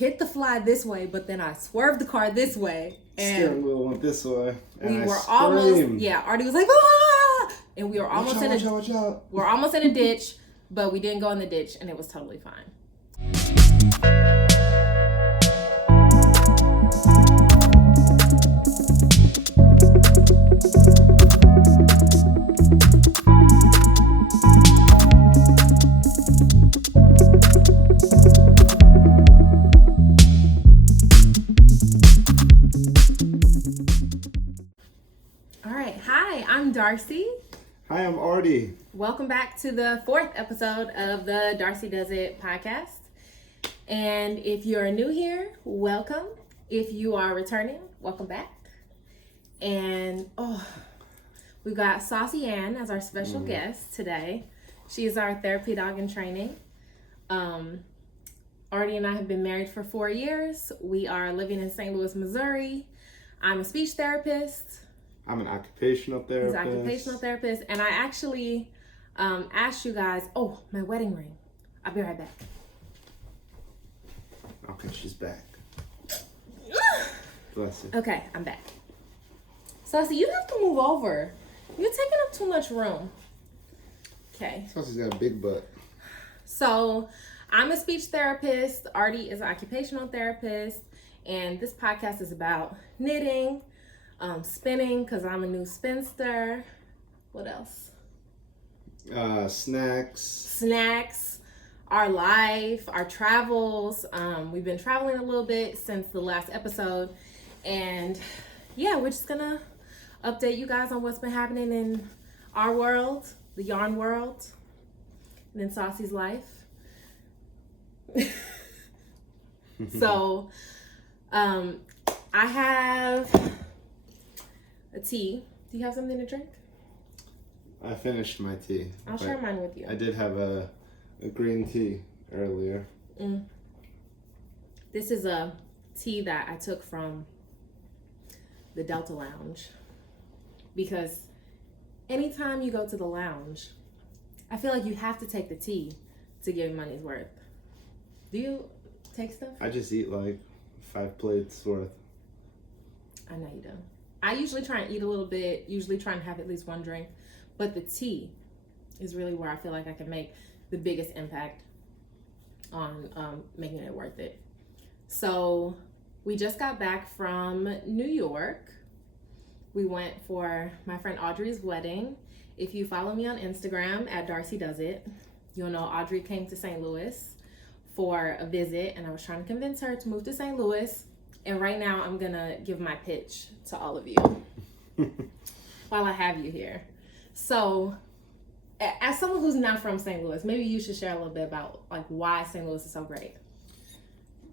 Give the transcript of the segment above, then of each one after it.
hit the fly this way, but then I swerved the car this way. And steering wheel went this way. And we were almost, Artie was like, ah! And we were almost we're almost in a ditch, but we didn't go in the ditch, and it was totally fine. I'm Darcy. Hi, I'm Artie. Welcome back to the 4th episode of the Darcy Does It podcast. And if you're new here, welcome. If you are returning, welcome back. And we got Saucy Ann as our special guest today. She is our therapy dog in training. Artie and I have been married for 4 years. We are living in St. Louis, Missouri. I'm a speech therapist. I'm an occupational therapist. He's an occupational therapist. And I actually asked you guys, my wedding ring. I'll be right back. Okay, she's back. Bless you. Okay, I'm back. Saucy, you have to move over. You're taking up too much room. Okay. Saucy's got a big butt. So, I'm a speech therapist. Artie is an occupational therapist. And this podcast is about knitting, spinning, because I'm a new spinster. What else? Snacks, our life, our travels. We've been traveling a little bit since the last episode. And yeah, we're just going to update you guys on what's been happening in our world, the yarn world, and in Saucy's life. So, I have a tea. Do you have something to drink? I finished my tea. I'll share mine with you. I did have a green tea earlier. This is a tea that I took from the Delta Lounge. Because anytime you go to the lounge, I feel like you have to take the tea to get your money's worth. Do you take stuff? I just eat like 5 plates worth. I know you do. I usually try and eat a little bit, usually try and have at least one drink. But the tea is really where I feel like I can make the biggest impact on making it worth it. So we just got back from New York. We went for my friend Audrey's wedding. If you follow me on Instagram at Darcy Does It, you'll know Audrey came to St. Louis for a visit, and I was trying to convince her to move to St. Louis. And right now I'm gonna give my pitch to all of you while I have you here. So as someone who's not from St. Louis, maybe you should share a little bit about like why St. Louis is so great.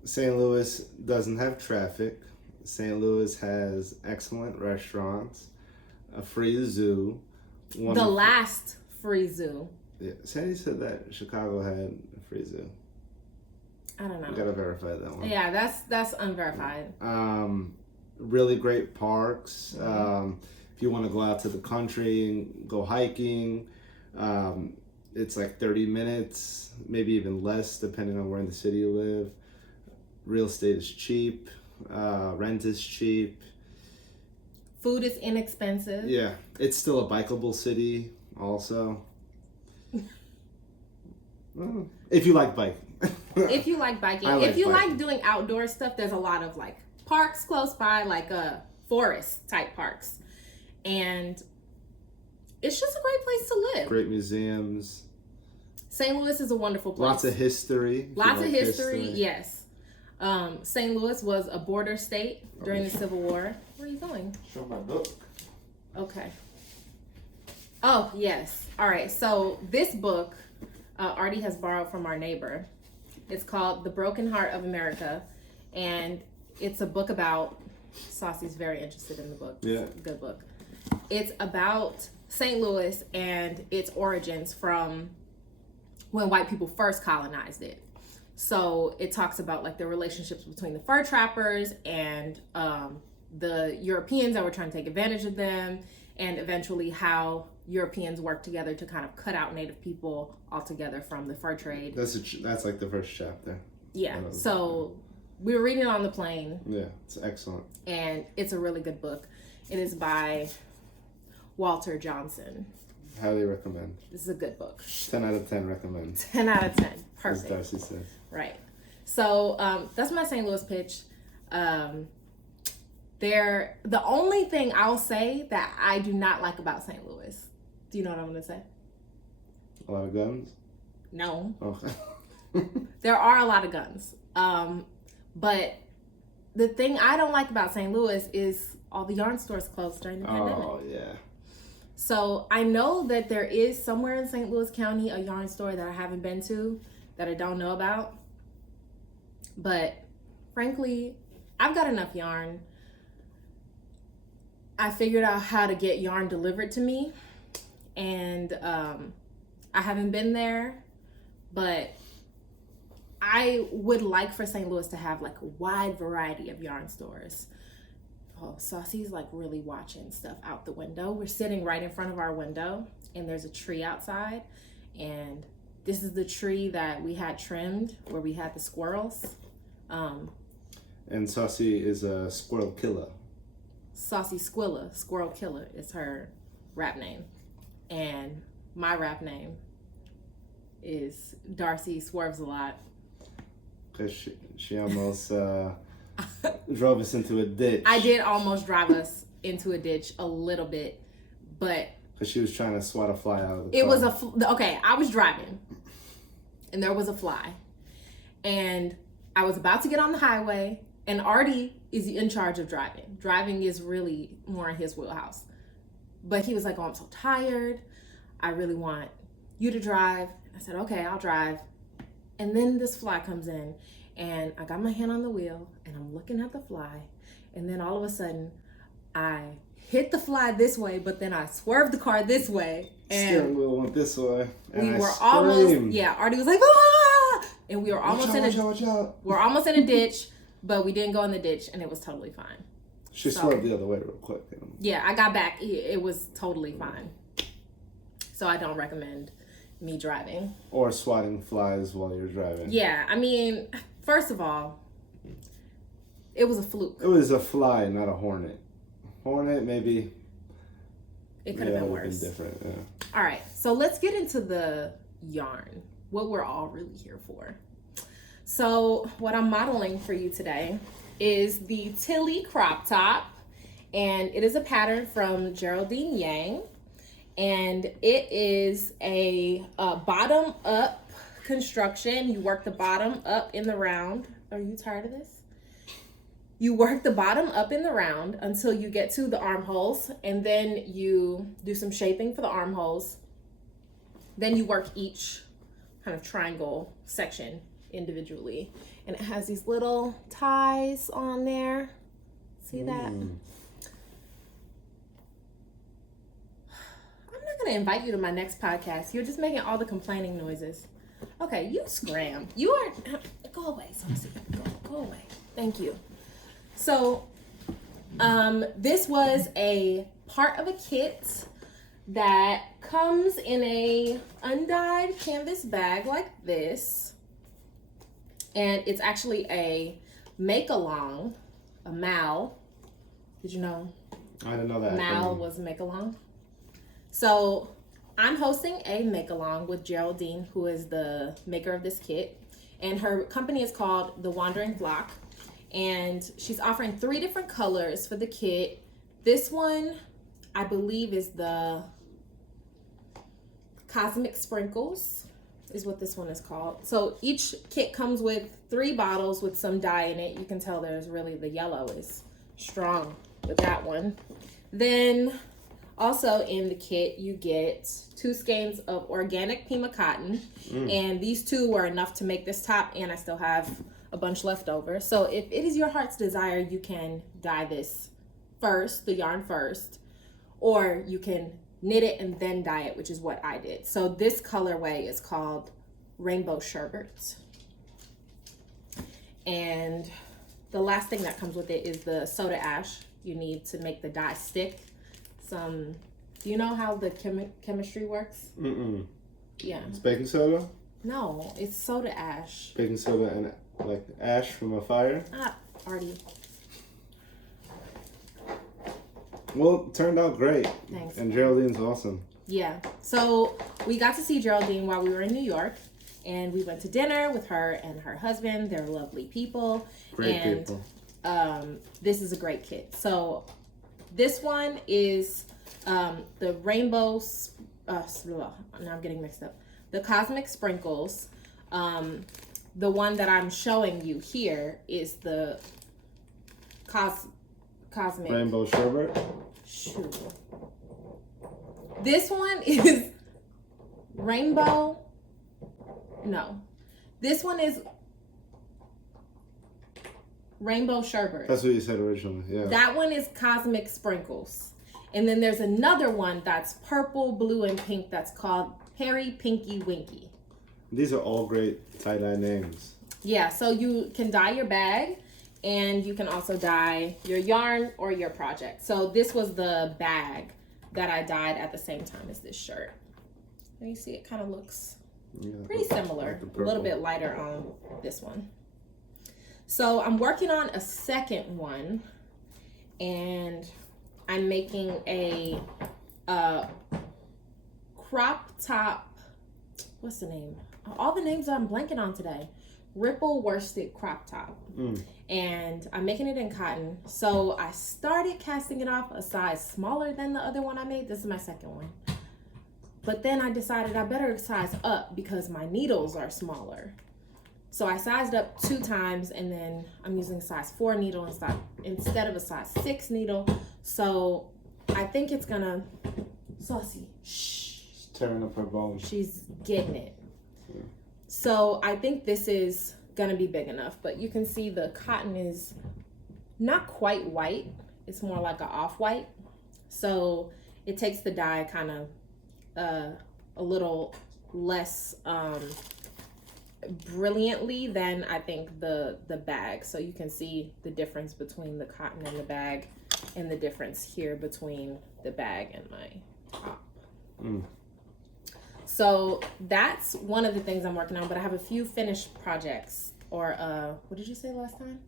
St. Louis doesn't have traffic. St. Louis has excellent restaurants, a free zoo. The last free zoo. Yeah, Sandy said that Chicago had a free zoo. I don't know. You gotta verify that one. Yeah, that's unverified. Really great parks. If you want to go out to the country and go hiking, it's like 30 minutes, maybe even less, depending on where in the city you live. Real estate is cheap. Rent is cheap. Food is inexpensive. Yeah, it's still a bikeable city also. If you like biking. If you like biking. If you like doing outdoor stuff, there's a lot of like parks close by, like forest type parks. And it's just a great place to live. Great museums. St. Louis is a wonderful place. Lots of history. Lots of history, yes. St. Louis was a border state during the Civil War. Where are you going? Show my book. Okay. Oh, yes. All right. So this book, Artie has borrowed from our neighbor. It's called The Broken Heart of America. And it's a book about, Saucy's very interested in the book. Yeah. It's a good book. It's about St. Louis and its origins from when white people first colonized it. So it talks about like the relationships between the fur trappers and the Europeans that were trying to take advantage of them, and eventually how Europeans worked together to kind of cut out Native people altogether from the fur trade. That's like the first chapter. Yeah. So we were reading it on the plane. Yeah, it's excellent. And it's a really good book. It is by Walter Johnson. Highly recommend. This is a good book. 10 out of 10 recommend. 10 out of 10. Perfect. As Darcy says. Right. So that's my St. Louis pitch. The only thing I'll say that I do not like about St. Louis. Do you know what I'm going to say? A lot of guns? No. Okay. There are a lot of guns. But the thing I don't like about St. Louis is all the yarn stores closed during the pandemic. Oh, yeah. So I know that there is somewhere in St. Louis County a yarn store that I haven't been to that I don't know about. But frankly, I've got enough yarn. I figured out how to get yarn delivered to me. And I haven't been there, but I would like for St. Louis to have like a wide variety of yarn stores. Oh, Saucy's like really watching stuff out the window. We're sitting right in front of our window and there's a tree outside. And this is the tree that we had trimmed where we had the squirrels. And Saucy is a squirrel killer. Saucy Squilla, Squirrel Killer is her rap name. And my rap name is Darcy Swerves a Lot. Because she almost drove us into a ditch. I did almost drive us into a ditch a little bit, but... Because she was trying to swat a fly out of the car. It was okay, I was driving, and there was a fly. And I was about to get on the highway, and Artie is in charge of driving. Driving is really more in his wheelhouse. But he was like, oh, I'm so tired. I really want you to drive. I said, okay, I'll drive. And then this fly comes in, and I got my hand on the wheel, and I'm looking at the fly. And then all of a sudden, I hit the fly this way, but then I swerved the car this way. And steering wheel went this way. And we were almost, Artie was like, ah! And we were almost watch out. We're almost in a ditch, but we didn't go in the ditch, and it was totally fine. She swerved the other way real quick. Yeah, I got back. It was totally fine. So I don't recommend me driving. Or swatting flies while you're driving. Yeah, I mean, first of all, it was a fluke. It was a fly, not a hornet. Hornet, maybe. It could have been worse. Been different, yeah. All right, so let's get into the yarn. What we're all really here for. So what I'm modeling for you today is the Tilly crop top, and it is a pattern from Geraldine Yang, and it is a bottom up construction. You work the bottom up in the round. Are you tired of this? You work the bottom up in the round until you get to the armholes, and then you do some shaping for the armholes. Then you work each kind of triangle section individually, and it has these little ties on there. See that? I'm not gonna invite you to my next podcast. You're just making all the complaining noises. Okay, you scram. You are go away, Saucy. Go away. Thank you. So this was a part of a kit that comes in a undyed canvas bag like this. And it's actually a make-along, a MAL. Did you know? I didn't know that. MAL was make-along. So I'm hosting a make-along with Geraldine, who is the maker of this kit. And her company is called The Wandering Flock. And she's offering 3 different colors for the kit. This one, I believe, is the Cosmic Sprinkles, is what this one is called. So each kit comes with 3 bottles with some dye in it. You can tell there's really, the yellow is strong with that one. Then also in the kit, you get 2 skeins of organic Pima cotton. And these 2 were enough to make this top, and I still have a bunch left over. So if it is your heart's desire, you can dye this first, the yarn first, or you can knit it and then dye it, which is what I did. So this colorway is called Rainbow Sherbet. And the last thing that comes with it is the soda ash you need to make the dye stick. Do you know how the chemistry works? Mm-mm. Yeah. It's baking soda? No, it's soda ash. Baking soda and Like ash from a fire? Artie. Well, it turned out great. Thanks. And Geraldine's awesome. Yeah. So we got to see Geraldine while we were in New York. And we went to dinner with her and her husband. They're lovely people. Great people. This is a great kit. So this one is the rainbow, now I'm getting mixed up. The Cosmic Sprinkles. The one that I'm showing you here is the Cosmic Rainbow Sherbet. Shoot. This one is rainbow. No. This one is rainbow sherbet. That's what you said originally, yeah. That one is Cosmic Sprinkles. And then there's another one that's purple, blue, and pink that's called Perry Pinky Winky. These are all great tie-dye names. Yeah, so you can dye your bag and you can also dye your yarn or your project. So this was the bag that I dyed at the same time as this shirt. And you see it kind of looks pretty similar, like a little bit lighter on this one. So I'm working on a second one and I'm making a crop top, what's the name? All the names I'm blanking on today. Ripple worsted crop top. And I'm making it in cotton. So I started casting it off a size smaller than the other one I made. This is my second one. But then I decided I better size up because my needles are smaller. So I sized up 2 times and then I'm using a size 4 needle instead of a size 6 needle. So I think it's gonna, Saucy, shh. She's tearing up her bones. She's getting it. Yeah. So I think this is gonna be big enough, but you can see the cotton is not quite white. It's more like an off-white. So it takes the dye kind of a little less brilliantly than I think the bag. So you can see the difference between the cotton and the bag and the difference here between the bag and my top. So that's one of the things I'm working on, but I have a few finished projects or what did you say last time?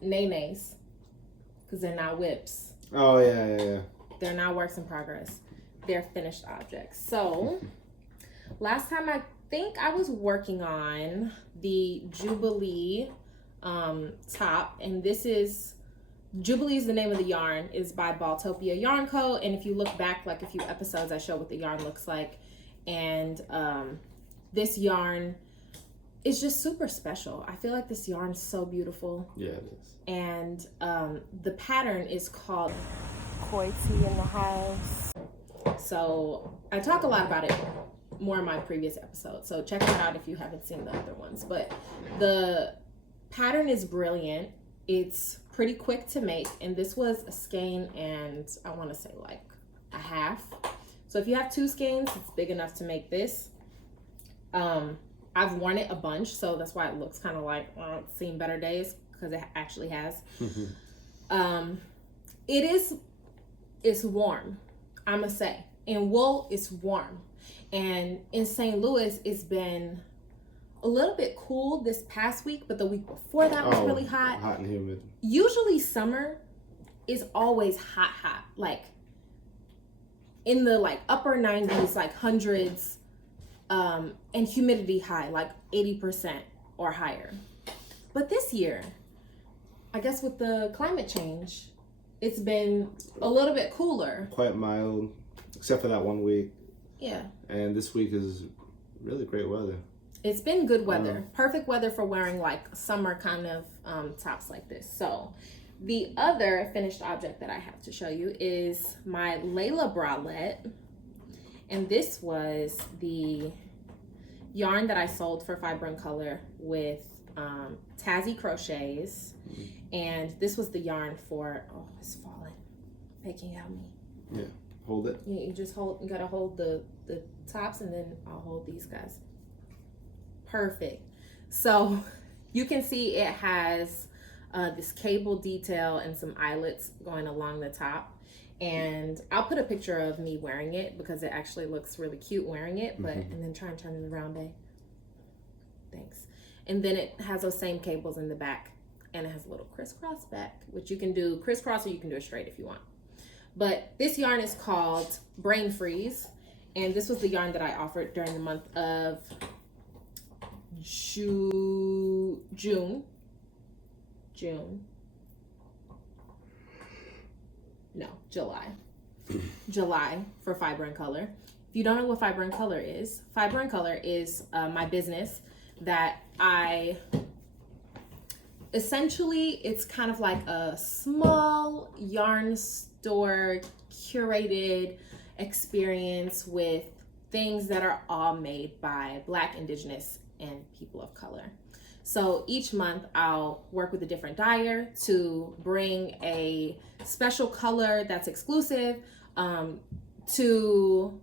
Nays, because they're not whips. Oh yeah. They're not works in progress. They're finished objects. So last time I think I was working on the Jubilee top, and this is Jubilee is the name of the yarn, is by Baltopia Yarn Co. And if you look back like a few episodes, I show what the yarn looks like. And this yarn is just super special. I feel like this yarn's so beautiful. Yeah, it is. And the pattern is called Koi Tea in the House. So I talk a lot about it more in my previous episode. So check that out if you haven't seen the other ones. But the pattern is brilliant. It's pretty quick to make. And this was a skein and I want to say like a half. So if you have 2 skeins, it's big enough to make this. I've worn it a bunch, so that's why it looks kind of like it's seen better days, because it actually has. It's warm, I must say. In wool, it's warm. And in St. Louis, it's been a little bit cool this past week, but the week before that was really hot. Hot and humid. Usually summer is always hot. Like in the like upper 90s, like hundreds, and humidity high, like 80% or higher. But this year, I guess with the climate change, it's been a little bit cooler. Quite mild, except for that one week. Yeah. And this week is really great weather. It's been good weather. Perfect weather for wearing like summer kind of tops like this. So the other finished object that I have to show you is my Layla bralette. And this was the yarn that I sold for Fiber and Color with Tazzy Crochets. And this was the yarn for, oh, it's falling. Hey, can you help me? Yeah, hold it. Yeah, you gotta hold the tops and then I'll hold these guys. Perfect. So you can see it has this cable detail and some eyelets going along the top. And I'll put a picture of me wearing it because it actually looks really cute wearing it. But and then try and turn it around, babe. Thanks. And then it has those same cables in the back, and it has a little crisscross back, which you can do crisscross or you can do it straight if you want. But this yarn is called Brain Freeze, and this was the yarn that I offered during the month of June. No, July for Fiber and Color. If you don't know what Fiber and Color is my business that essentially it's kind of like a small yarn store curated experience with things that are all made by Black, Indigenous, and people of color. So each month I'll work with a different dyer to bring a special color that's exclusive to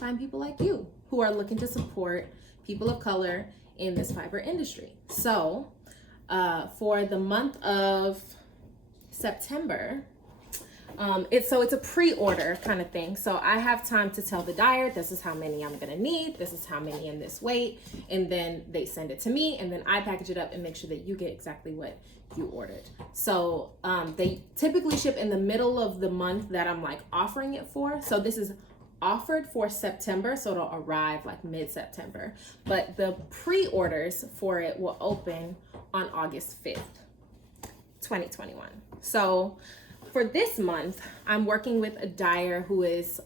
find people like you who are looking to support people of color in this fiber industry. So for the month of September, it's a pre-order kind of thing. So I have time to tell the dyer, this is how many I'm gonna need, this is how many in this weight, and then they send it to me, and then I package it up and make sure that you get exactly what you ordered. So they typically ship in the middle of the month that I'm like offering it for. So this is offered for September, so it'll arrive like mid-September. But the pre-orders for it will open on August 5th, 2021. So for this month, I'm working with a dyer who is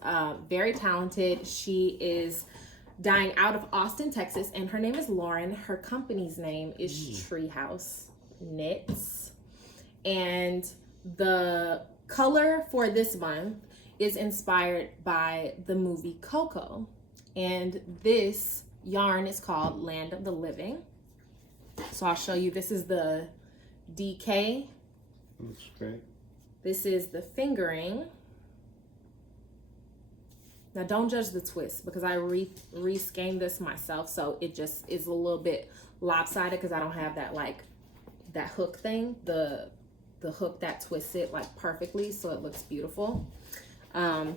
very talented. She is dyeing out of Austin, Texas, and her name is Lauren. Her company's name is Treehouse Knits. And the color for this month is inspired by the movie Coco. And this yarn is called Land of the Living. So I'll show you, this is the DK. Looks great. This is the fingering. Now don't judge the twist because I re-skeined this myself, so it just is a little bit lopsided because I don't have that like that hook thing, the hook that twists it like perfectly so it looks beautiful. And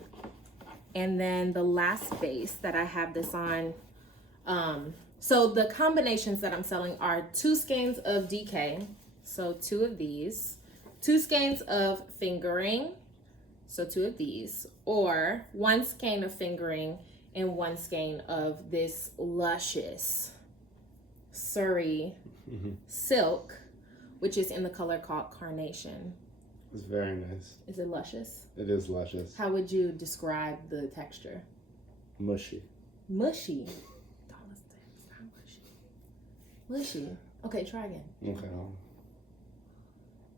then the last base that I have this on, so the combinations that I'm selling are 2 skeins of DK, so 2 of these, 2 skeins of fingering, so 2 of these, or 1 skein of fingering and 1 skein of this luscious Surrey silk, which is in the color called Carnation. It's very nice. Is it luscious? It is luscious. How would you describe the texture? Mushy. Mushy. It's not mushy. Mushy. Okay, try again. Okay.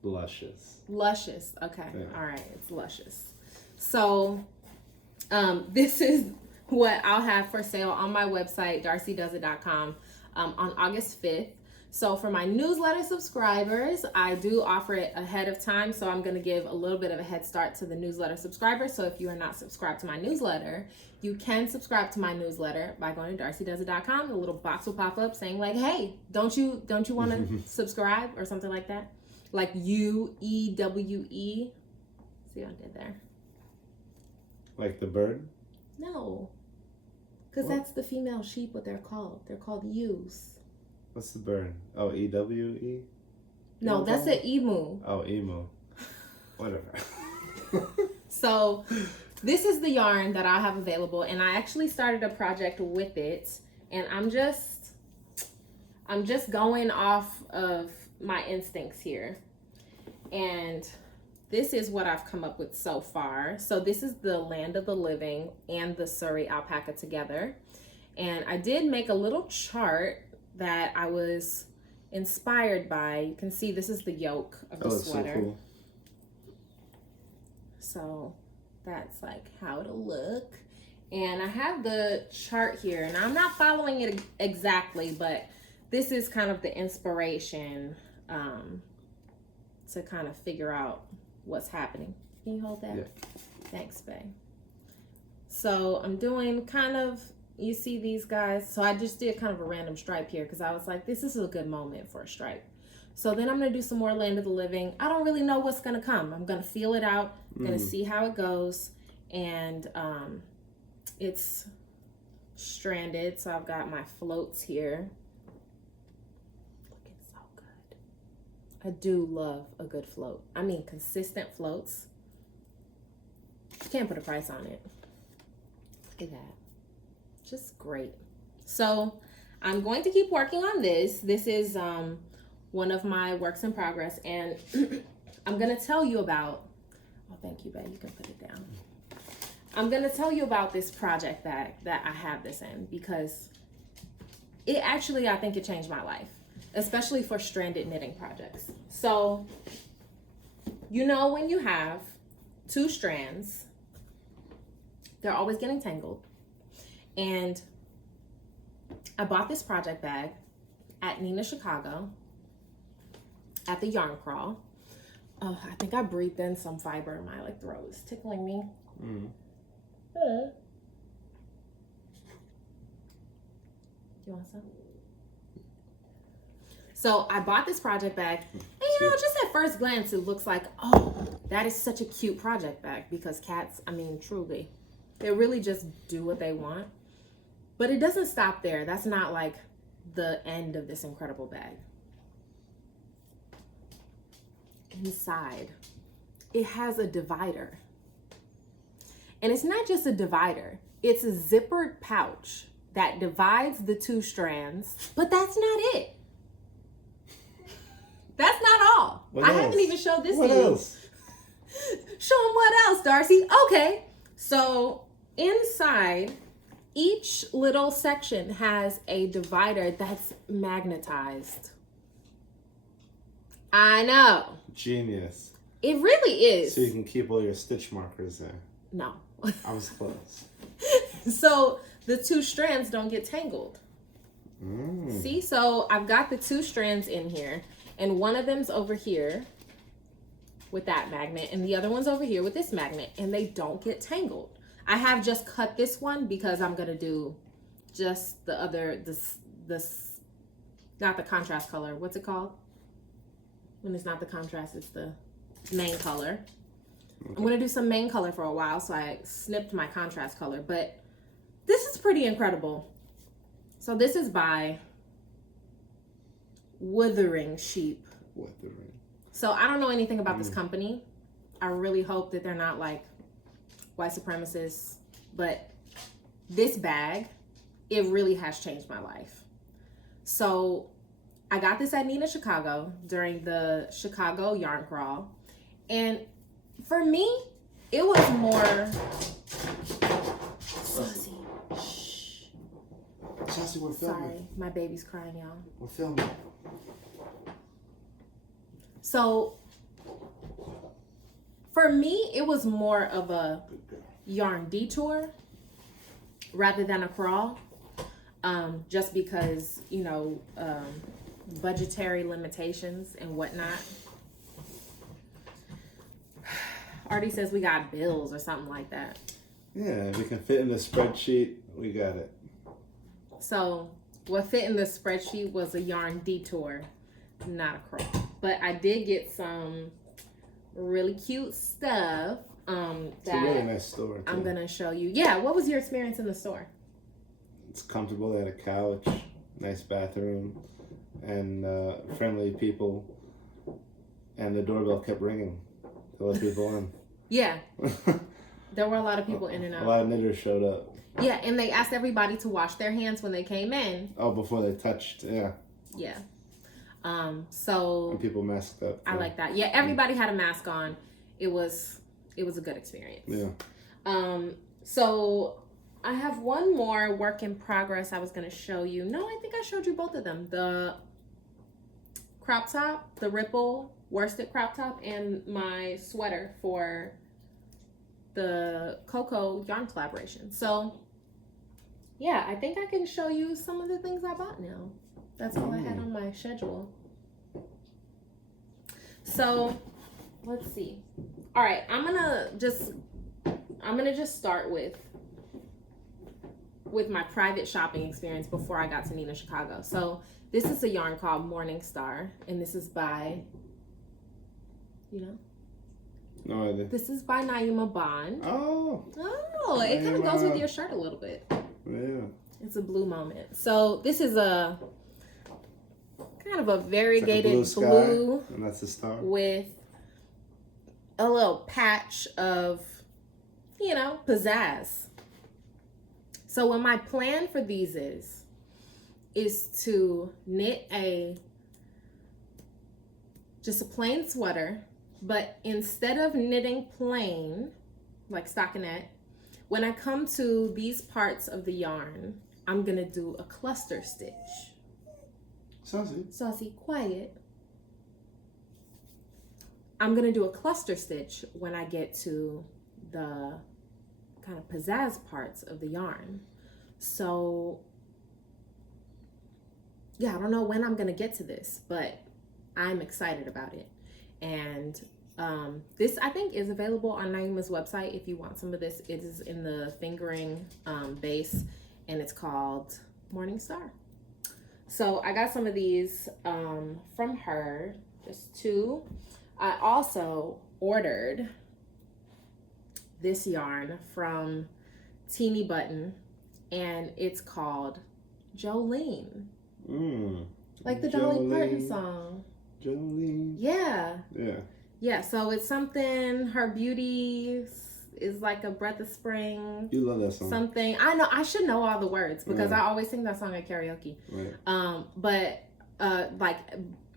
Luscious. Luscious. Okay. Yeah. All right. It's luscious. So this is what I'll have for sale on my website, darcydoesit.com, on August 5th. So for my newsletter subscribers, I do offer it ahead of time. So I'm going to give a little bit of a head start to the newsletter subscribers. So if you are not subscribed to my newsletter, you can subscribe to my newsletter by going to darcydoesit.com. A little box will pop up saying like, hey, don't you want to subscribe or something like that? Like UEWE. See what I did there? Like the bird? No. Because that's the female sheep, what they're called. They're called ewes. What's the bird? Oh, EWE? No, that's an emu. Oh, emu. Whatever. So this is the yarn that I have available, and I actually started a project with it, and I'm just going off of my instincts here. And this is what I've come up with so far. So this is the Land of the Living and the Surrey alpaca together. And I did make a little chart that I was inspired by. You can see this is the yoke of the sweater. So cool. So that's like how it'll look. And I have the chart here, and I'm not following it exactly, but this is kind of the inspiration to kind of figure out what's happening. Can you hold that? Yeah. Thanks, babe. So I'm doing kind of, you see these guys? So I just did kind of a random stripe here because I was like, this is a good moment for a stripe. So then I'm going to do some more Land of the Living. I don't really know what's going to come. I'm going to feel it out. I'm going to see how it goes. And it's stranded. So I've got my floats here. I do love a good float. I mean, consistent floats. You can't put a price on it. Look at that. Just great. So I'm going to keep working on this. This is one of my works in progress, and I'm going to tell you about, oh, thank you, babe. You can put it down. I'm going to tell you about this project bag that I have this in, because it actually, I think it changed my life, especially for stranded knitting projects. So, you know, when you have 2 strands, they're always getting tangled. And I bought this project bag at Nina Chicago at the Yarn Crawl. Oh, I think I breathed in some fiber. My throat is tickling me. You want some? So I bought this project bag, and just at first glance, it looks like, oh, that is such a cute project bag, because cats, I mean, truly, they really just do what they want. But it doesn't stop there. That's not like the end of this incredible bag. Inside, it has a divider. And it's not just a divider. It's a zippered pouch that divides the 2 strands, but that's not it. That's not all. I haven't even showed this to you. What else? Show them what else, Darcy. Okay. So inside, each little section has a divider that's magnetized. I know. Genius. It really is. So you can keep all your stitch markers there. No. I was close. So the 2 strands don't get tangled. See, so I've got the 2 strands in here, and one of them's over here with that magnet, and the other one's over here with this magnet, and they don't get tangled. I have just cut this one because I'm gonna do just the other, this not the contrast color. What's it called? When it's not the contrast, it's the main color. Okay. I'm gonna do some main color for a while, so I snipped my contrast color, but this is pretty incredible. So this is by Wuthering Sheep. Wuthering. So I don't know anything about this company. I really hope that they're not like white supremacists, but this bag, it really has changed my life. So I got this at Nina Chicago during the Chicago Yarn Crawl, and for me, it was more saucy. Shh. Saucy, we're filming. Sorry, my baby's crying, y'all. We're filming. So for me, it was more of a yarn detour rather than a crawl, just because, you know, budgetary limitations and whatnot. Artie says we got bills or something like that. Yeah, if we can fit in the spreadsheet, we got it. So what fit in the spreadsheet was a yarn detour, not a crawl. But I did get some really cute stuff. It's a really nice store, too. I'm going to show you. Yeah, what was your experience in the store? It's comfortable. They had a couch, nice bathroom, and friendly people. And the doorbell kept ringing to let people in. Yeah. There were a lot of people in and out. A lot of knitters showed up. Yeah, and they asked everybody to wash their hands when they came in. Oh, before they touched, yeah. Yeah. So and people masked up. I like that. Yeah, everybody had a mask on. It was a good experience. Yeah. So I have one more work in progress I was going to show you. No, I think I showed you both of them. The crop top, the ripple worsted crop top, and my sweater for the Coco yarn collaboration. So yeah, I think I can show you some of the things I bought now. That's all I had on my schedule. So let's see. All right, I'm gonna just start with my private shopping experience before I got to Nina Chicago. So this is a yarn called Morning Star, and this is by, you know? No idea. This is by Naima Bond. Oh, it kind of goes with your shirt a little bit. Yeah. It's a blue moment. So this is a kind of a variegated blue blue and that's the star. with a little patch of, pizzazz. So what my plan for these is to knit just a plain sweater, but instead of knitting plain, like stockinette, when I come to these parts of the yarn, I'm gonna do a cluster stitch. Saucy, quiet. I'm gonna do a cluster stitch when I get to the kind of pizzazz parts of the yarn. So yeah, I don't know when I'm gonna get to this, but I'm excited about it. And this I think is available on Naima's website if you want some of this. It is in the fingering base, and it's called Morning Star. So I got some of these from her, just 2. I also ordered this yarn from Teeny Button, and it's called Jolene. Like the Dolly Parton song. Jolene. Yeah. Yeah. Yeah, so it's something, her beauty is like a breath of spring. You love that song. Something, I know, I should know all the words because I always sing that song at karaoke. Right. But like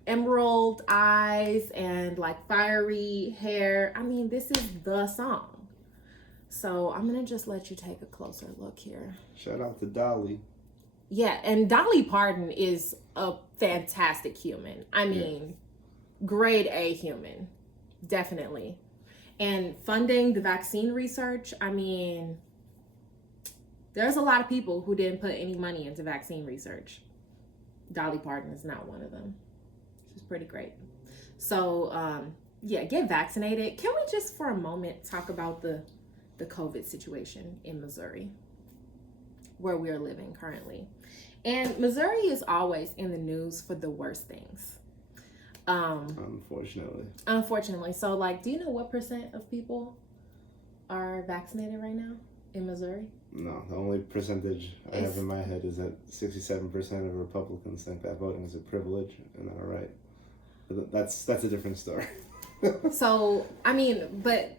emerald eyes and like fiery hair. I mean, this is the song. So I'm gonna just let you take a closer look here. Shout out to Dolly. Yeah, and Dolly Parton is a fantastic human. I mean, grade A human, definitely. And funding the vaccine research, I mean, there's a lot of people who didn't put any money into vaccine research. Dolly Parton is not one of them. She's pretty great. So, yeah, get vaccinated. Can we just for a moment talk about the COVID situation in Missouri, where we're living currently? And Missouri is always in the news for the worst things. Unfortunately. So, like, do you know what % of people are vaccinated right now in Missouri? No, the only percentage I have in my head is that 67% of Republicans think that voting is a privilege, and they're right. But that's a different story. So, I mean, but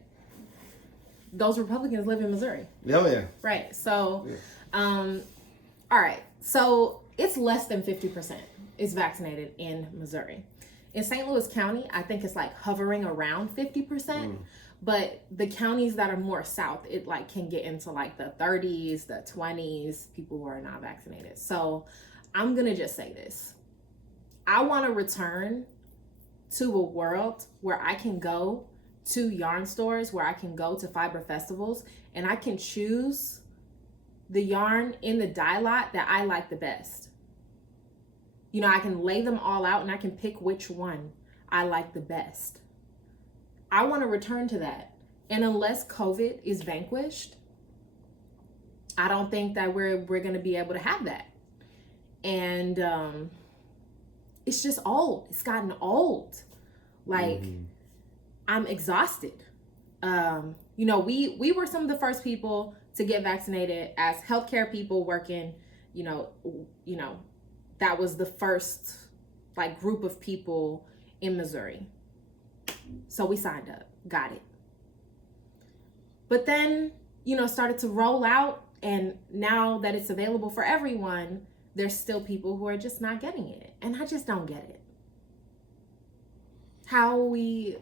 those Republicans live in Missouri. Oh, yeah. Right. So, all right. So it's less than 50% is vaccinated in Missouri. In St. Louis County, I think it's like hovering around 50%. But the counties that are more south, it like can get into like the 30s, the 20s, people who are not vaccinated. So I'm going to just say this. I want to return to a world where I can go to yarn stores, where I can go to fiber festivals, and I can choose the yarn in the dye lot that I like the best. You know, I can lay them all out and I can pick which one I like the best. I want to return to that. And unless COVID is vanquished, I don't think that we're going to be able to have that. And it's just old. It's gotten old. Like, I'm exhausted. You know, we were some of the first people to get vaccinated as healthcare people working, you know, that was the first like group of people in Missouri. So we signed up, got it. But then, you know, started to roll out, and now that it's available for everyone, there's still people who are just not getting it. And I just don't get it. How we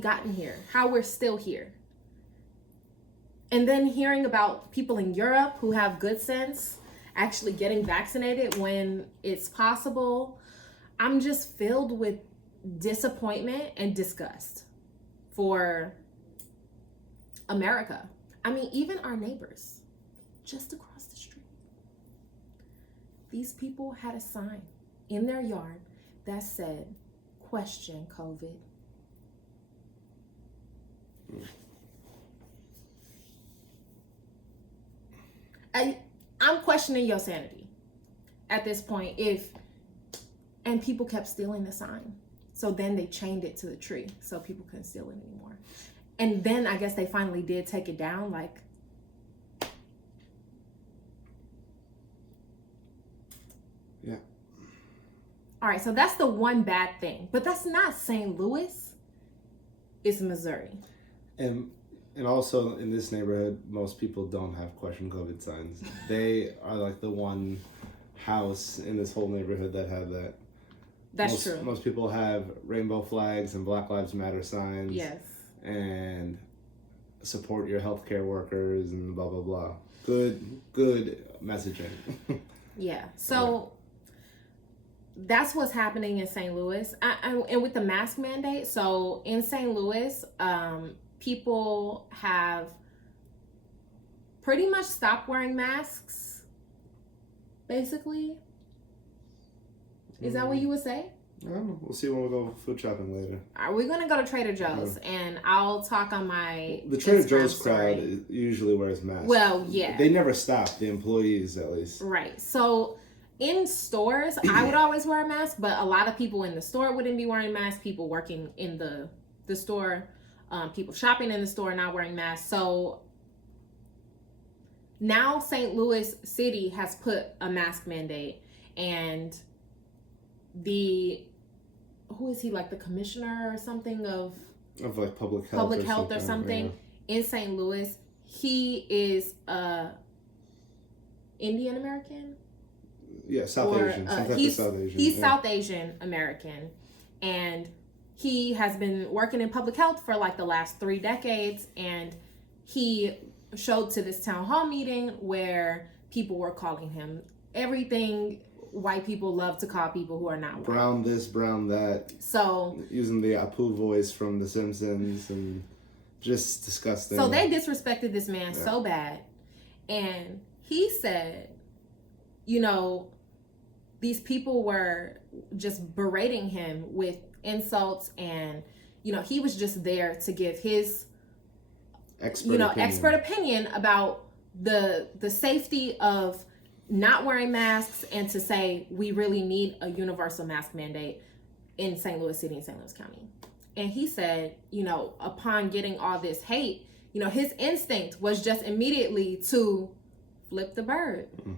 gotten here, how we're still here. And then hearing about people in Europe who have good sense actually getting vaccinated when it's possible, I'm just filled with disappointment and disgust for America. I mean, even our neighbors just across the street. These people had a sign in their yard that said, "Question COVID." I'm questioning your sanity at this point. And people kept stealing the sign. So then they chained it to the tree so people couldn't steal it anymore. And then I guess they finally did take it down. Like, yeah. All right, so that's the one bad thing. But that's not St. Louis. It's Missouri. And also in this neighborhood, most people don't have question COVID signs. They are like the one house in this whole neighborhood that have that. That's true. Most people have rainbow flags and Black Lives Matter signs. Yes. And support your healthcare workers and blah, blah, blah. Good messaging. Yeah. So that's what's happening in St. Louis. And with the mask mandate, so in St. Louis, people have pretty much stopped wearing masks, basically. Is that what you would say? I don't know. We'll see when we go food shopping later. We're going to go to Trader Joe's, and I'll talk on my The Trader Instagram Joe's story. crowd usually wears masks. Well, yeah. They never stop, the employees at least. Right. So in stores, I would always wear a mask, but a lot of people in the store wouldn't be wearing masks. People working in the store, people shopping in the store not wearing masks. So now St. Louis City has put a mask mandate, and who is he, like the commissioner or something of like public health or something in St. Louis. He is Indian American. Yeah, South Asian. He's South Asian. South Asian American, and he has been working in public health for like the last 3 decades, and he showed to this town hall meeting where people were calling him everything white people love to call people who are not white. Brown this, brown that. So using the Apu voice from The Simpsons, and just disgusting. So they disrespected this man so bad, and he said, you know, these people were just berating him with insults, and you know, he was just there to give his expert opinion about the safety of not wearing masks, and to say we really need a universal mask mandate in St. Louis City and St. Louis County. And he said, you know, upon getting all this hate, you know, his instinct was just immediately to flip the bird. Mm-hmm.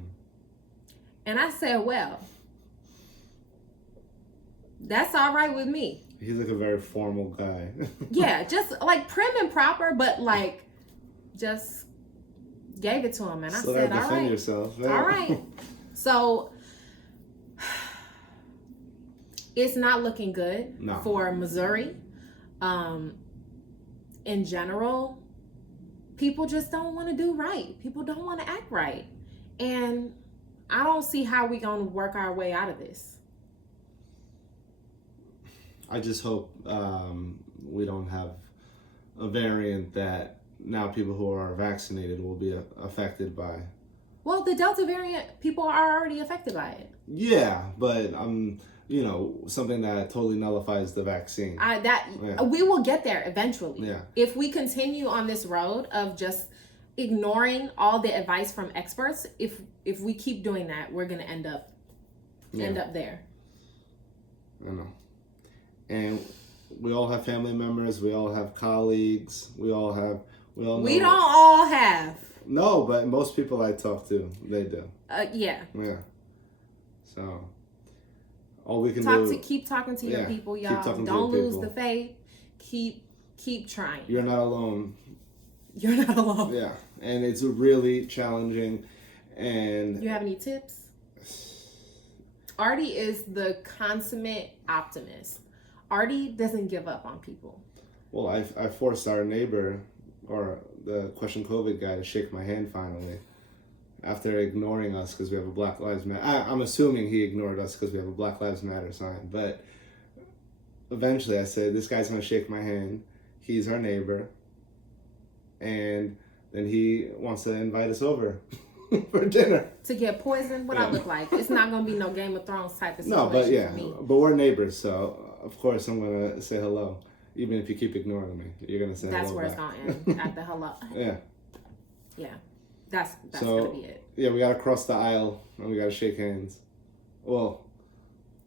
And I said, well, that's all right with me. He's like a very formal guy. Yeah, just like prim and proper, but like just gave it to him. And I said, all right. Yourself. Yeah. All right. So it's not looking good for Missouri. In general, people just don't want to do right. People don't want to act right. And I don't see how we're going to work our way out of this. I just hope we don't have a variant that now people who are vaccinated will be affected by. Well, the Delta variant, people are already affected by it. Yeah, but you know, something that totally nullifies the vaccine. We will get there eventually. Yeah. If we continue on this road of just ignoring all the advice from experts, if we keep doing that, we're gonna end up there. I know. And we all have family members. We all have colleagues. We all know. We don't all have. No, but most people I talk to, they do. Yeah. Yeah. So, all we can keep talking to your people, y'all. Don't lose the faith. Keep trying. You're not alone. You're not alone. Yeah, and it's really challenging. And you have any tips? Artie is the consummate optimist. Artie doesn't give up on people. Well, I forced our neighbor, or the Question COVID guy, to shake my hand finally, after ignoring us because we have a Black Lives Matter. I'm assuming he ignored us because we have a Black Lives Matter sign. But eventually I said, this guy's going to shake my hand. He's our neighbor. And then he wants to invite us over for dinner. To get poisoned? What I look like? It's not going to be no Game of Thrones type of situation. No, but for me. But we're neighbors, so of course I'm going to say hello. Even if you keep ignoring me, you're going to say that's hello. That's where it's going to end, at the hello. Yeah. Yeah. That's going to be it. Yeah, we got to cross the aisle and we got to shake hands. Well,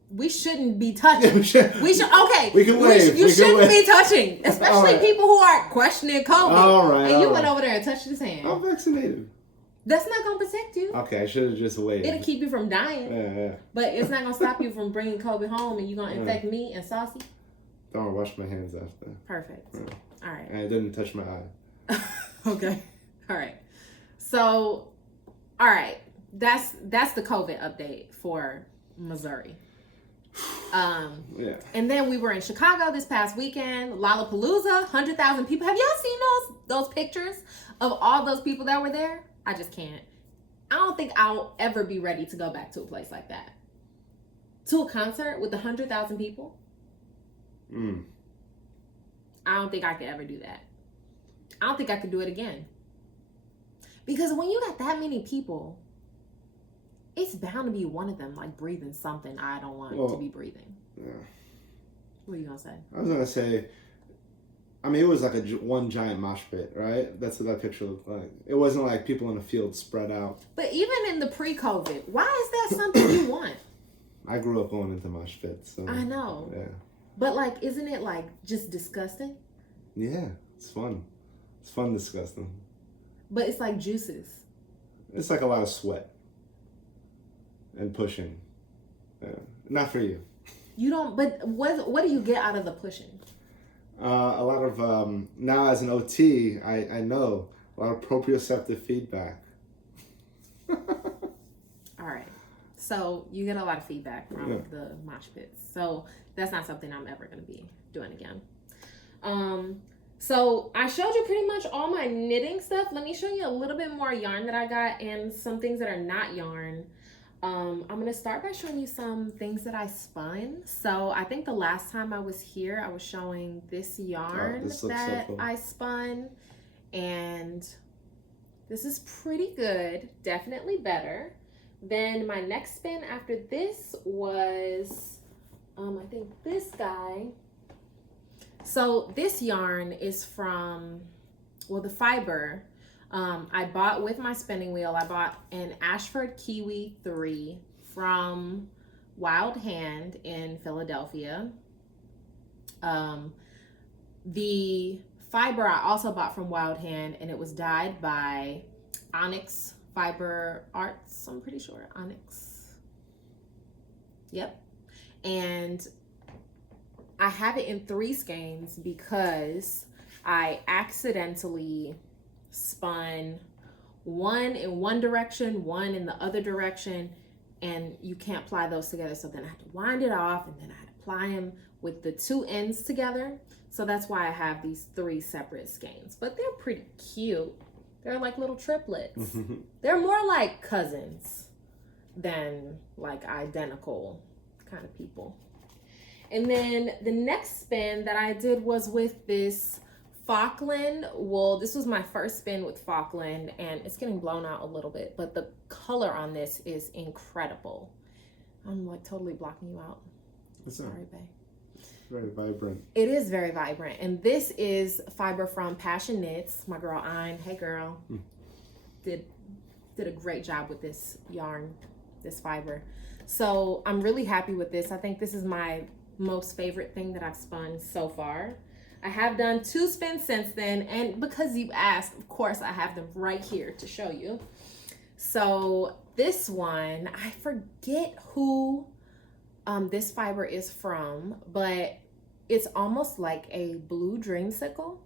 we shouldn't be touching. We should. Okay. We can wave. You shouldn't be touching, especially people who are questioning COVID. All right. And you went over there and touched his hand. I'm vaccinated. That's not gonna protect you. Okay, I should have just waited. It'll keep you from dying. Yeah. But it's not gonna stop you from bringing COVID home and you're gonna infect me and Saucy. Don't worry, wash my hands after. Perfect. Yeah. All right. And I didn't touch my eye. Okay. All right. So, all right. That's the COVID update for Missouri. Yeah. And then we were in Chicago this past weekend. Lollapalooza, 100,000 people. Have y'all seen those pictures of all those people that were there? I just can't. I don't think I'll ever be ready to go back to a place like that. To a concert with 100,000 people. I don't think I could ever do that. I don't think I could do it again. Because when you got that many people, it's bound to be one of them like breathing something I don't want to be breathing. Yeah. What are you gonna say? I was gonna say, I mean, it was like one giant mosh pit, right? That's what that picture looked like. It wasn't like people in a field spread out. But even in the pre-COVID, why is that something you want? I grew up going into mosh pits. So, I know. Yeah. But like, isn't it like just disgusting? Yeah, it's fun. It's fun disgusting. But it's like juices. It's like a lot of sweat and pushing. Yeah. Not for you. You don't. But what do you get out of the pushing? A lot of now as an OT, I know a lot of proprioceptive feedback. All right. So you get a lot of feedback from the mosh pits. So that's not something I'm ever going to be doing again. So I showed you pretty much all my knitting stuff. Let me show you a little bit more yarn that I got and some things that are not yarn. I'm going to start by showing you some things that I spun. So I think the last time I was here, I was showing this yarn that so cool. I spun. And this is pretty good. Definitely better. Then my next spin after this was, I think this guy. So this yarn is from, well, the fiber I bought with my spinning wheel. I bought an Ashford Kiwi 3 from Wild Hand in Philadelphia. The fiber I also bought from Wild Hand, and it was dyed by Onyx Fiber Arts. I'm pretty sure Onyx. Yep. And I have it in 3 skeins because I accidentally spun one in one direction, one in the other direction, and you can't ply those together. So then I had to wind it off, and then I had to ply them with the 2 ends together. So that's why I have these 3 separate skeins, but they're pretty cute. They're like little triplets. They're more like cousins than like identical kind of people. And then the next spin that I did was with this Falkland wool. This was my first spin with Falkland, and it's getting blown out a little bit, but the color on this is incredible. I'm like totally blocking you out. Sorry, babe. Very vibrant. It is very vibrant. And this is fiber from Passion Knits. My girl Ein, hey girl, did a great job with this yarn, this fiber. So I'm really happy with this. I think this is my most favorite thing that I've spun so far. I have done 2 spins since then, and because you asked, of course, I have them right here to show you. So this one, I forget who this fiber is from, but it's almost like a blue dreamsicle.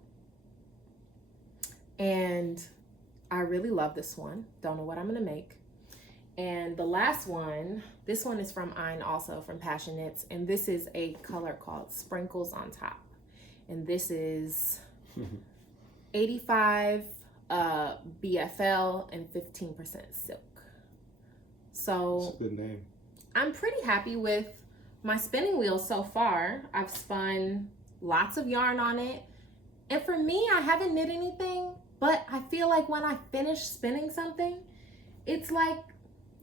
And I really love this one. Don't know what I'm gonna make. And the last one, this one is from Ein, also from Passion Knits, and this is a color called Sprinkles on Top. And this is 85 BFL and 15% silk. So that's a good name. I'm pretty happy with my spinning wheel so far. I've spun lots of yarn on it. And for me, I haven't knit anything, but I feel like when I finish spinning something, it's like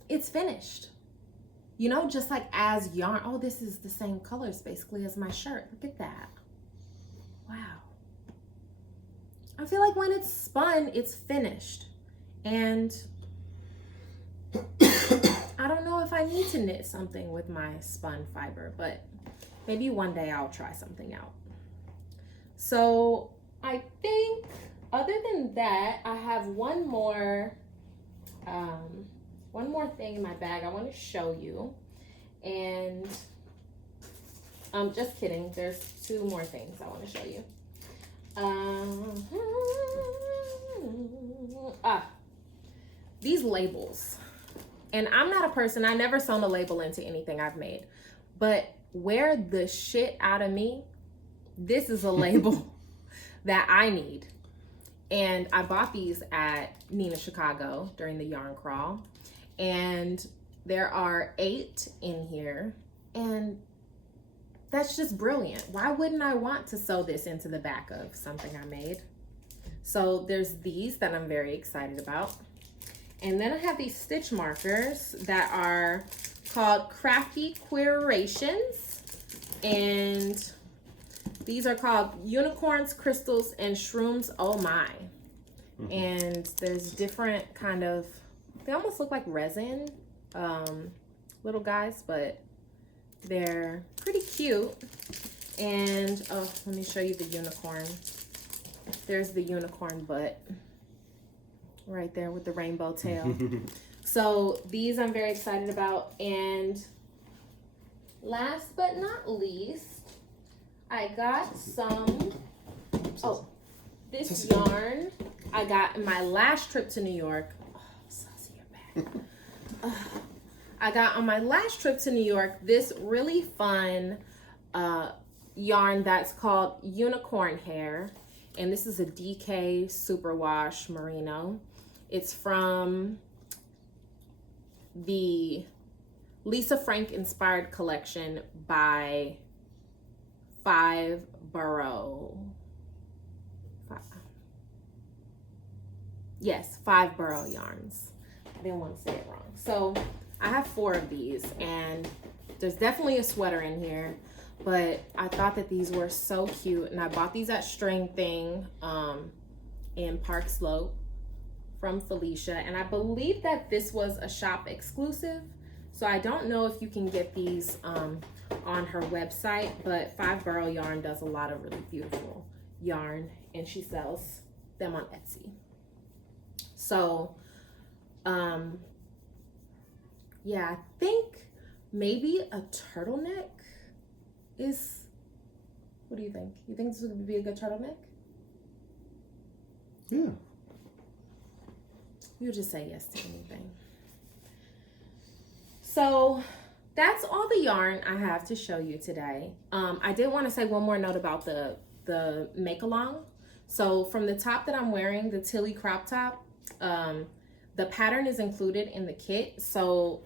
it's finished. You know, just like as yarn. Oh, this is the same colors basically as my shirt. Look at that. Wow. I feel like when it's spun, it's finished. And I don't know if I need to knit something with my spun fiber, but maybe one day I'll try something out. So I think other than that, I have one more one more thing in my bag I want to show you. And just kidding. There's 2 more things I want to show you. These labels. And I'm not a person, I never sewn a label into anything I've made. But wear the shit out of me, this is a label that I need. And I bought these at Nina Chicago during the yarn crawl. And there are 8 in here. And that's just brilliant. Why wouldn't I want to sew this into the back of something I made? So there's these that I'm very excited about. And then I have these stitch markers that are called Crafty Queerations. And these are called Unicorns, Crystals, and Shrooms. Oh my. And there's different kind of, they almost look like resin little guys, but they're pretty cute. And oh, let me show you the unicorn. There's the unicorn butt right there with the rainbow tail. So these I'm very excited about. And last but not least, I got some, this yarn I got in my last trip to New York. Oh, saucy, you're back. I got on my last trip to New York this really fun yarn that's called Unicorn Hair. And this is a DK Superwash Merino. It's from the Lisa Frank inspired collection by Five Borough Yarns. I didn't want to say it wrong. So I have 4 of these, and there's definitely a sweater in here, but I thought that these were so cute, and I bought these at String Thing in Park Slope from Felicia, and I believe that this was a shop exclusive, so I don't know if you can get these on her website, but Five Borough Yarn does a lot of really beautiful yarn, and she sells them on Etsy. So yeah, I think maybe a turtleneck is, what do you think? You think this would be a good turtleneck? Yeah. You just say yes to anything. So that's all the yarn I have to show you today. I did want to say one more note about the make along. So from the top that I'm wearing, the Tilly crop top, the pattern is included in the kit. So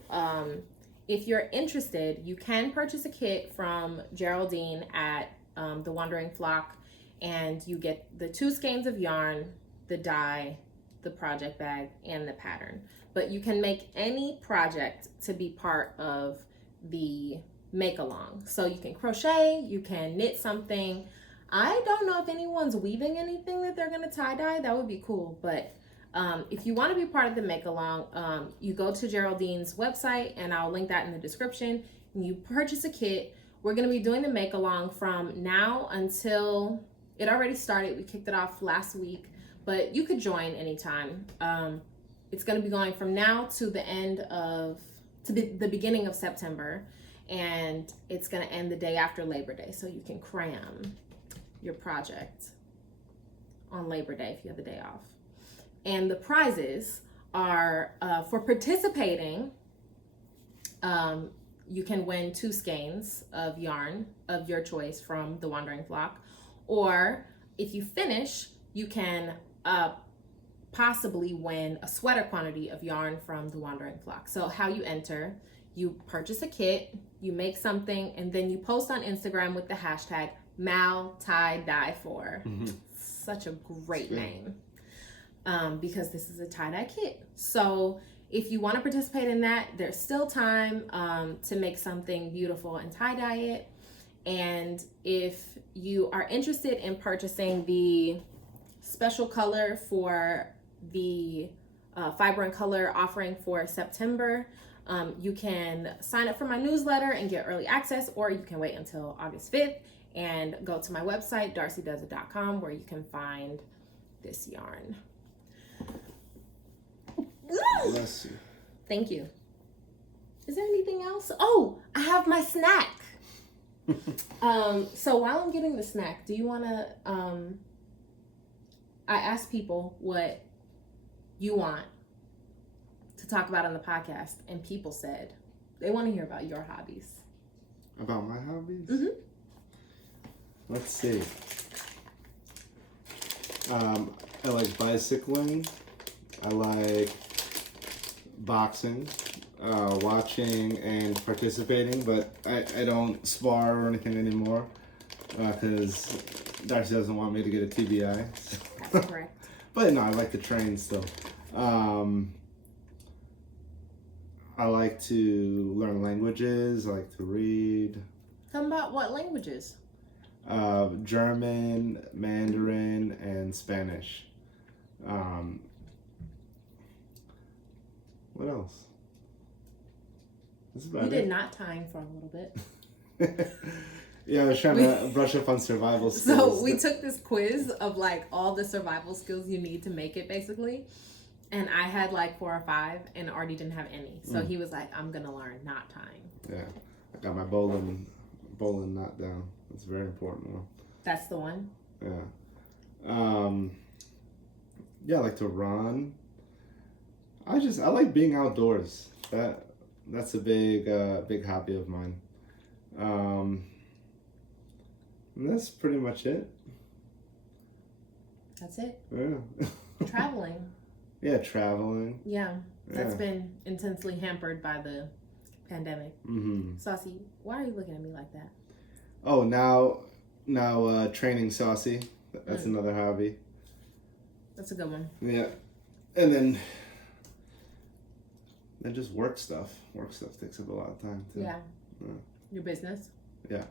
if you're interested, you can purchase a kit from Geraldine at the Wandering Flock, and you get the 2 skeins of yarn, the dye, the project bag, and the pattern. But you can make any project to be part of the make along. So you can crochet, you can knit something. I don't know if anyone's weaving anything that they're gonna tie-dye. That would be cool. But if you want to be part of the make along, you go to Geraldine's website, and I'll link that in the description, and you purchase a kit. We're gonna be doing the make along from now until, it already started. We kicked it off last week, but you could join anytime. It's gonna be going from now to the beginning of September, and it's gonna end the day after Labor Day, so you can cram your project on Labor Day if you have the day off. And the prizes are, for participating, you can win 2 skeins of yarn of your choice from the Wandering Flock, or if you finish, you can possibly win a sweater quantity of yarn from the Wandering Flock. So how you enter, you purchase a kit, you make something, and then you post on Instagram with the hashtag MalTieDye4. Such a great name, because this is a tie-dye kit. So if you want to participate in that, there's still time to make something beautiful and tie-dye it. And if you are interested in purchasing the special color for the Fiber and Color offering for September, you can sign up for my newsletter and get early access, or you can wait until August 5th and go to my website, darcydoesit.com, where you can find this yarn. Bless you. Thank you. Is there anything else? Oh, I have my snack. So while I'm getting the snack, do you want to, I asked people what you want to talk about on the podcast, and people said they want to hear about your hobbies. About my hobbies? Mm-hmm. Let's see. I like bicycling. I like boxing, watching and participating, but I don't spar or anything anymore because Darcy doesn't want me to get a TBI. That's correct. But no, I like to train still. I like to learn languages. I like to read. Tell me about what languages. German, Mandarin, and Spanish. What else? That's about You did it. knot tying for a little bit. Yeah, I was trying to brush up on survival skills. So we took this quiz of like all the survival skills you need to make it, basically. And I had like 4 or 5, and Artie didn't have any. So he was like, I'm gonna learn knot tying. Yeah, I got my bowling knot down. That's a very important one. That's the one. Yeah. Yeah, I like to run. I like being outdoors. That's a big hobby of mine. And that's pretty much it. That's it. Yeah. Traveling. Yeah, traveling. Yeah, that's Yeah. been intensely hampered by the pandemic. Mm-hmm. Saucy, why are you looking at me like that? Oh, now training Saucy. That's another hobby. That's a good one. Yeah. And then just work stuff. Work stuff takes up a lot of time too. Yeah. Yeah. Your business. Yeah.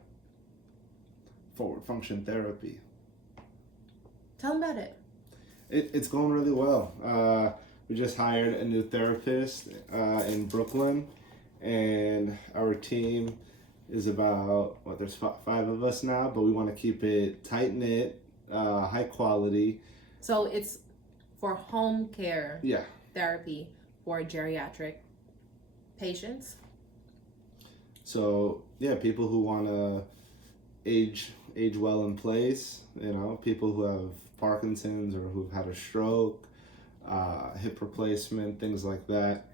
Forward function therapy. Tell them about it. It's going really well. We just hired a new therapist in Brooklyn, and our team is about, there's 5 of us now, but we want to keep it tight-knit, high quality. So it's for home care Yeah. therapy for geriatric patients. So, yeah, people who want to age well in place, people who have Parkinson's or who've had a stroke, hip replacement, things like that.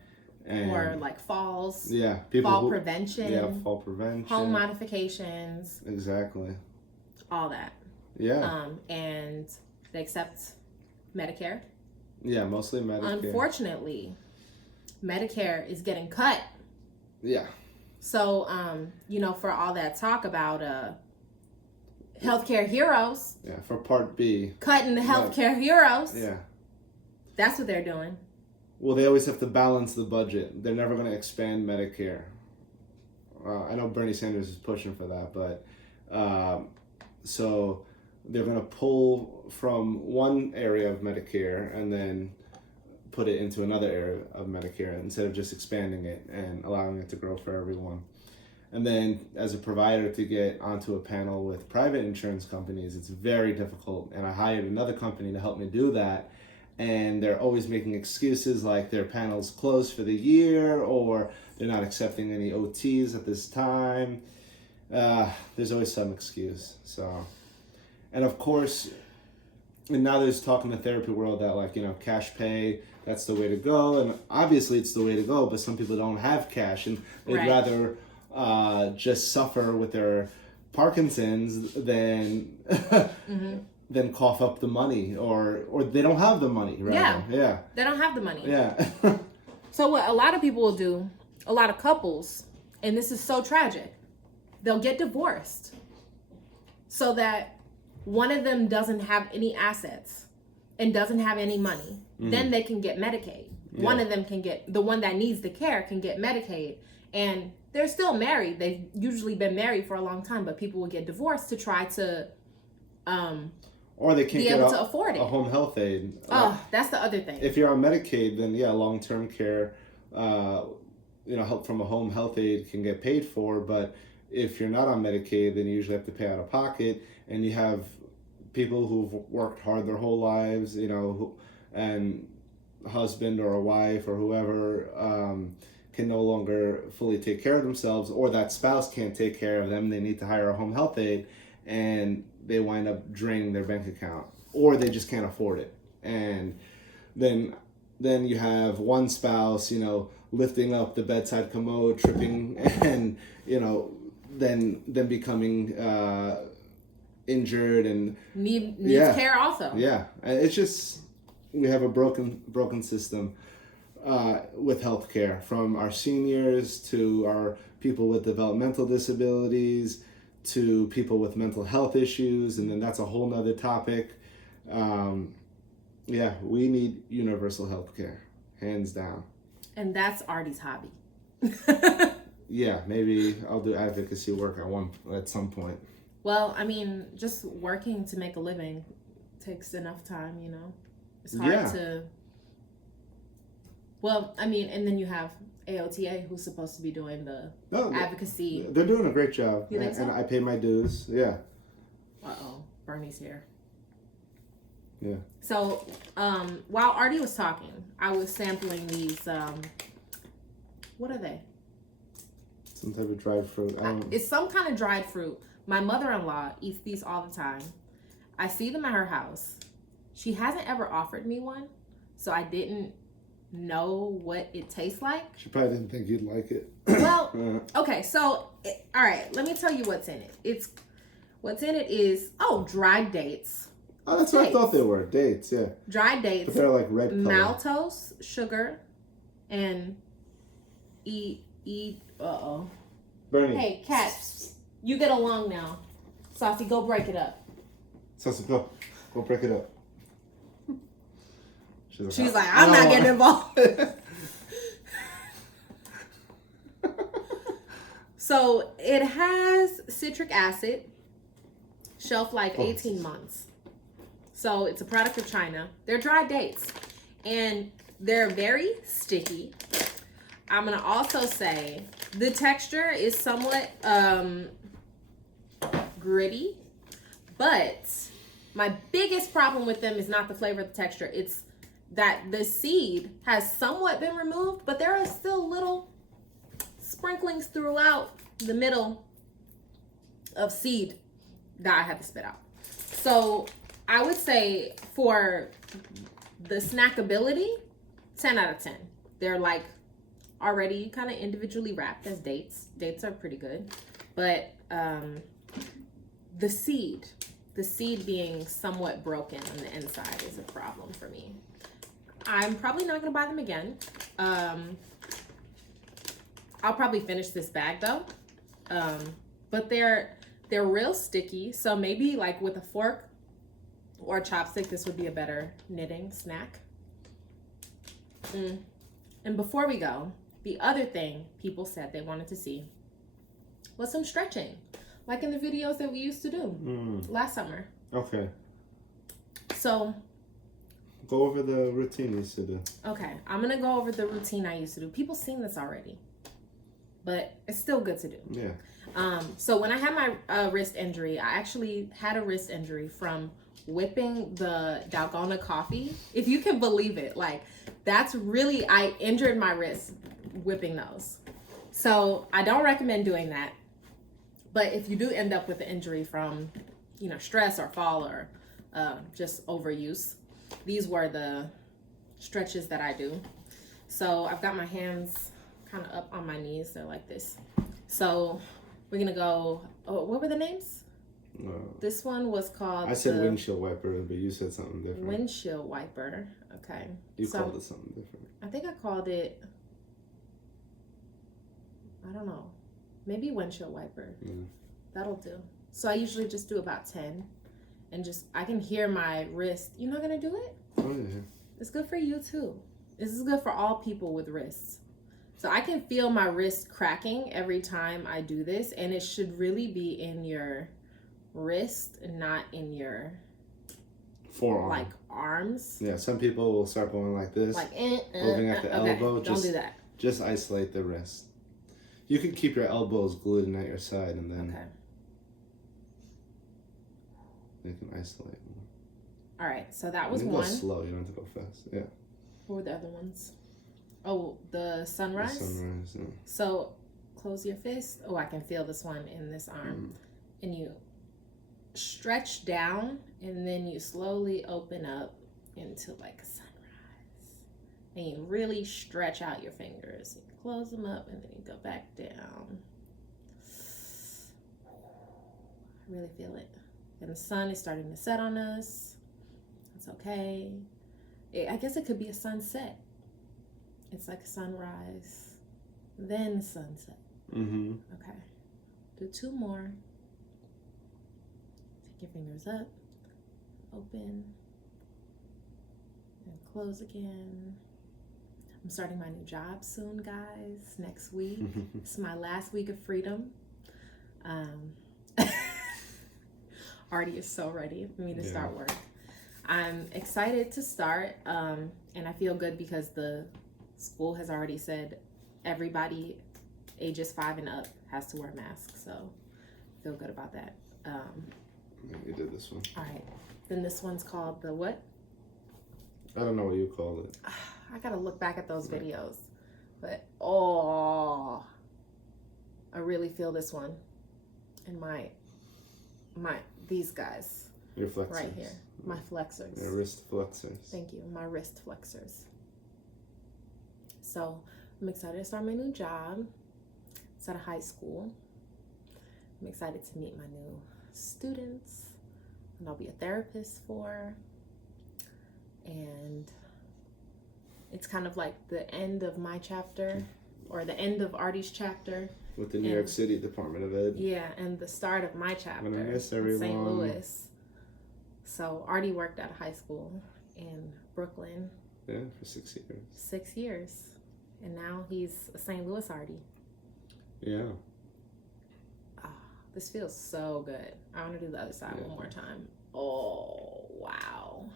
And or like falls. Yeah, people fall prevention. Yeah, fall prevention. Home modifications. Exactly. All that. Yeah. And they accept Medicare. Yeah, mostly Medicare. Unfortunately, Medicare is getting cut. Yeah. So, for all that talk about healthcare heroes. Yeah, for Part B. Cutting the healthcare heroes. Yeah. That's what they're doing. Well, they always have to balance the budget. They're never going to expand Medicare. I know Bernie Sanders is pushing for that, but so they're going to pull from one area of Medicare and then put it into another area of Medicare instead of just expanding it and allowing it to grow for everyone. And then as a provider to get onto a panel with private insurance companies, it's very difficult. And I hired another company to help me do that. And they're always making excuses like their panel's closed for the year or they're not accepting any OTs at this time. There's always some excuse. So, and of course, and now there's talk in the therapy world that cash pay, that's the way to go. And obviously it's the way to go, but some people don't have cash and they'd rather just suffer with their Parkinson's than than cough up the money or they don't have the money, rather. Yeah. They don't have the money. Yeah. So what a lot of people will do, a lot of couples, and this is so tragic, they'll get divorced so that one of them doesn't have any assets and doesn't have any money. Then they can get Medicaid. Yeah. One of them can get, the one that needs the care can get Medicaid. And they're still married. They've usually been married for a long time, but people will get divorced to try to or they can't be get able to afford it. A home health aid. That's the other thing. If you're on Medicaid, then long-term care, help from a home health aid can get paid for. But if you're not on Medicaid, then you usually have to pay out of pocket. And you have people who've worked hard their whole lives, and husband or a wife or whoever can no longer fully take care of themselves, or that spouse can't take care of them, they need to hire a home health aide, and they wind up draining their bank account, or they just can't afford it. And then you have one spouse, lifting up the bedside commode, tripping, and then becoming injured and needs care also. Yeah, it's just we have a broken system with healthcare, from our seniors to our people with developmental disabilities to people with mental health issues, and then that's a whole nother topic. Yeah, we need universal healthcare, hands down. And that's Artie's hobby. Yeah, maybe I'll do advocacy work at some point. Well, I mean, just working to make a living takes enough time, It's hard to... Well, I mean, and then you have AOTA, who's supposed to be doing the advocacy. They're doing a great job. You think so? And I pay my dues, yeah. Uh-oh, Bernie's here. Yeah. So, while Artie was talking, I was sampling these, what are they? Some type of dried fruit. It's some kind of dried fruit. My mother-in-law eats these all the time. I see them at her house. She hasn't ever offered me one, so I didn't know what it tastes like. She probably didn't think you'd like it. Well, okay, so, all right, let me tell you what's in it. What's in it is, dried dates. Oh, that's what I thought they were. Dates, yeah. Dried dates. But they're like red color. Maltose, sugar, and Bernie. Hey, cat, you get along now. Saucy, go break it up. Saucy, go break it up. She's like, I'm not getting involved. So it has citric acid, shelf life 18 months. So it's a product of China. They're dried dates, and they're very sticky. I'm gonna also say the texture is somewhat gritty, but my biggest problem with them is not the flavor of the texture. It's that the seed has somewhat been removed, but there are still little sprinklings throughout the middle of seed that I have to spit out. So I would say for the snackability, 10 out of 10. They're like already kind of individually wrapped as dates. Dates are pretty good, but the seed being somewhat broken on the inside is a problem for me. I'm probably not gonna buy them again. I'll probably finish this bag though. But they're real sticky, so maybe like with a fork or a chopstick, this would be a better knitting snack. And before we go, the other thing people said they wanted to see was some stretching, like in the videos that we used to do last summer. Okay. So go over the routine you used to do. Okay, I'm gonna go over the routine I used to do. People seen this already, but it's still good to do. Yeah. So when I had my wrist injury, I actually had a wrist injury from whipping the Dalgona coffee. If you can believe it, like that's really, I injured my wrist whipping those. So I don't recommend doing that. But if you do end up with an injury from, stress or fall or just overuse, these were the stretches that I do. So I've got my hands kind of up on my knees. They're like this. So we're going to go, what were the names? This one was called... I said windshield wiper, but you said something different. Windshield wiper. Okay. You called it something different. I think I called it... I don't know. Maybe windshield wiper. Yeah. That'll do. So I usually just do about 10. And I can hear my wrist. You're not going to do it? Oh, yeah. It's good for you, too. This is good for all people with wrists. So I can feel my wrist cracking every time I do this. And it should really be in your wrist and not in your forearm, like arms. Yeah, some people will start going like this, like moving at the elbow. Don't do that. Just isolate the wrist. You can keep your elbows glued in at your side, and then they can isolate more. All right, so that was you one. Go slow. You don't have to go fast. Yeah. What were the other ones? Oh, the sunrise. The sunrise. Yeah. So close your fist. Oh, I can feel this one in this arm. And you stretch down, and then you slowly open up into like a sunrise. And you really stretch out your fingers. You close them up, and then you go back down. I really feel it. And the sun is starting to set on us. It's okay. I guess it could be a sunset. It's like a sunrise, then sunset. Mm-hmm. Okay. Do 2 more. Take your fingers up, open, and close again. I'm starting my new job soon, guys. Next week. It's my last week of freedom. Artie is so ready for me to start work. I'm excited to start, and I feel good because the school has already said everybody ages 5 and up has to wear masks, so I feel good about that. You did this one. All right, then this one's called the what? I don't know what you called it. I gotta look back at those videos, but I really feel this one in my these guys. Your flexors. Right here, my flexors. Your wrist flexors. Thank you, my wrist flexors. So I'm excited to start my new job. It's at a high school. I'm excited to meet my new students, and I'll be a therapist for. And it's kind of like the end of my chapter, or the end of Artie's chapter. With the New York City Department of Ed. Yeah, and the start of my chapter I'm gonna miss in everyone. St. Louis. So Artie worked at a high school in Brooklyn. Yeah, for 6 years. 6 years. And now he's a St. Louis Artie. Yeah. This feels so good. I want to do the other side one more time. Oh, wow.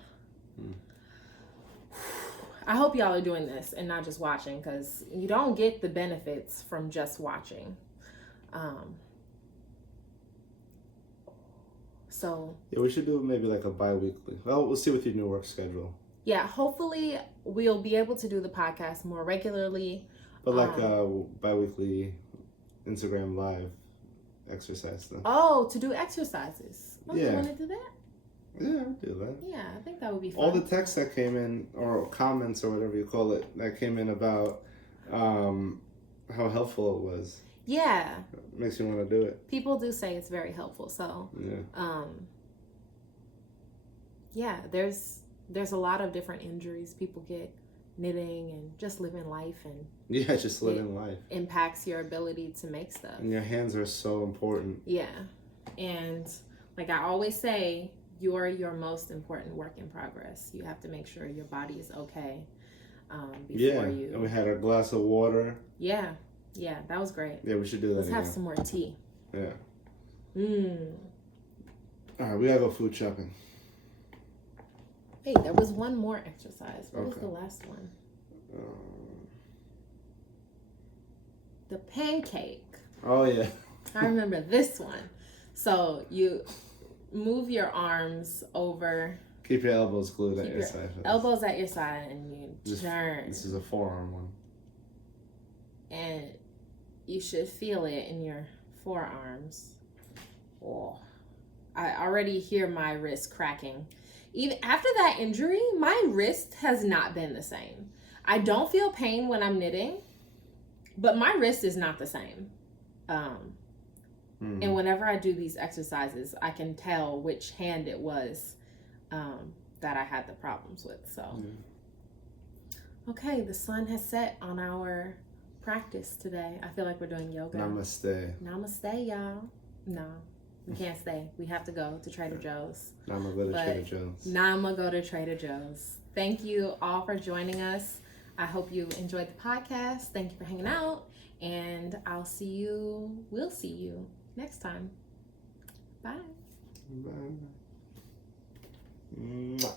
I hope y'all are doing this and not just watching, because you don't get the benefits from just watching. So yeah, we should do maybe like a bi-weekly. Well, we'll see with your new work schedule. Yeah, hopefully we'll be able to do the podcast more regularly. But like a bi-weekly Instagram live exercise thing. Oh, to do exercises. Oh, Yeah. You want to do that? Yeah, I'll do that. Yeah, I think that would be fun. All the texts that came in, or comments or whatever you call it, that came in about how helpful it was. Yeah. It makes you want to do it. People do say it's very helpful. So, yeah. There's a lot of different injuries people get knitting and just living life, and yeah, just living life impacts your ability to make stuff. And your hands are so important. Yeah. And like I always say, you're your most important work in progress. You have to make sure your body is okay before you. And we had our glass of water. Yeah, that was great. Yeah, we should do that. Let's have some more tea. Yeah. All right, we gotta go food shopping. Hey, there was one more exercise. What was the last one? The pancake. Oh yeah. I remember this one. So you move your arms over. Keep your elbows glued at your side. Elbows at your side, and you turn. This is a forearm one. And you should feel it in your forearms. Oh, I already hear my wrist cracking. Even after that injury, my wrist has not been the same. I don't feel pain when I'm knitting, but my wrist is not the same. And whenever I do these exercises, I can tell which hand it was that I had the problems with. So, okay, the sun has set on our practice today. I feel like we're doing yoga. Namaste. Namaste, y'all. No, we can't stay. We have to go to Trader Joe's. Nama go to Trader Joe's. Nama go to Trader Joe's. Thank you all for joining us. I hope you enjoyed the podcast. Thank you for hanging out. And we'll see you next time. Bye. Bye.